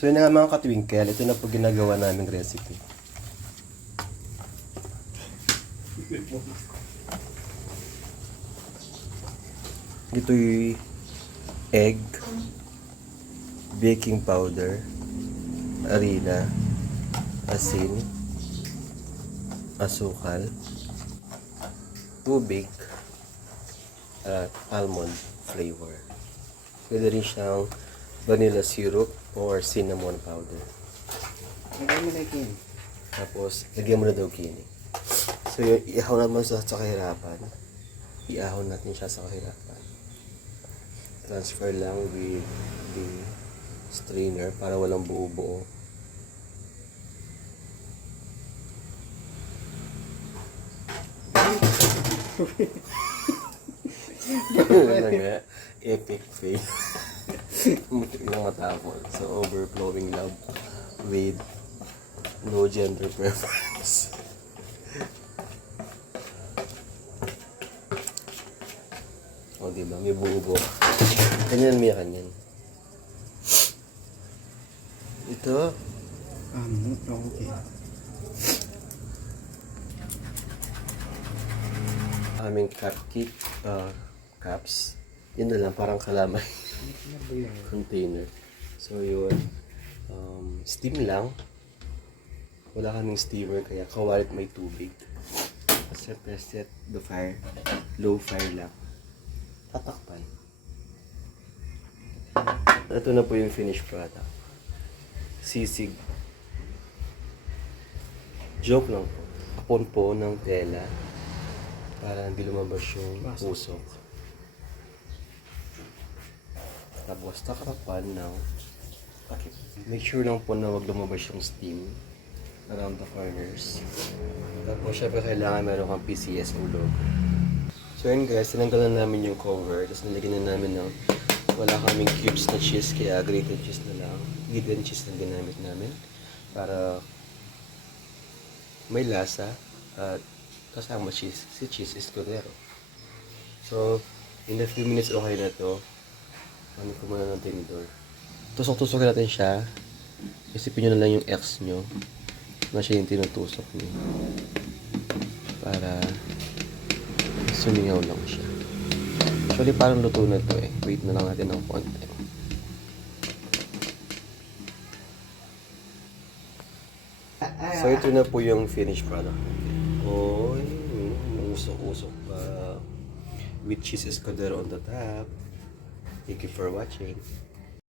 So yun na nga mga katwinkle, ito na po ginagawa naming recipe. Ito'y egg, baking powder, harina, asin, asukal, tubig, at almond flavor. Pwede rin siyang vanilla syrup or cinnamon powder. Lagyan mo na ikin. Tapos, lagyan mo na daw kini. So, yung ihaw naman sa kahirapan. Iahon natin siya sa kahirapan. Transfer lang with the strainer para walang buo-buo. Ano nga, epic fail. Muntik lang matapon. So, overflowing love with no gender preference. O, diba? May buo-buo. Ganyan, may kanyan. Ito. Okay. Aming cupcake cups. Yun na lang, parang kalamay. Container. So, yun. Steam lang. Wala kaming steamer, kaya kawalit may tubig. Siyempre, set the fire. Low fire lang. Tatakpan. Ito na po yung finished product. Sisig. Joke lang po. Apon po ng tela para hindi lumabas yung usok. Tapos takarapan ng takip. Make sure lang po na wag lumabas yung steam around the corners. Tapos syempre kailangan meron kang PCS ulog. So yun guys, tinanggalan namin yung cover. Tapos nilagyan na namin ng wala kaming cubes na cheese, kaya grated cheese na lang. Hidden cheese na ginamit namin para may lasa at kasama cheese. Si cheese is Cordero. So, in a few minutes okay na to. Ano ko muna ng tinidor. Tusok-tusok natin siya. Isipin nyo na lang yung X nyo na siya yung tinutusok nyo. Para sumingaw lang siya. Actually, parang luto na to eh. Wait na lang natin ng konti. So, ito na po yung finished product. Oy, usok-usok pa. With cheese escudero on the top. Thank you for watching.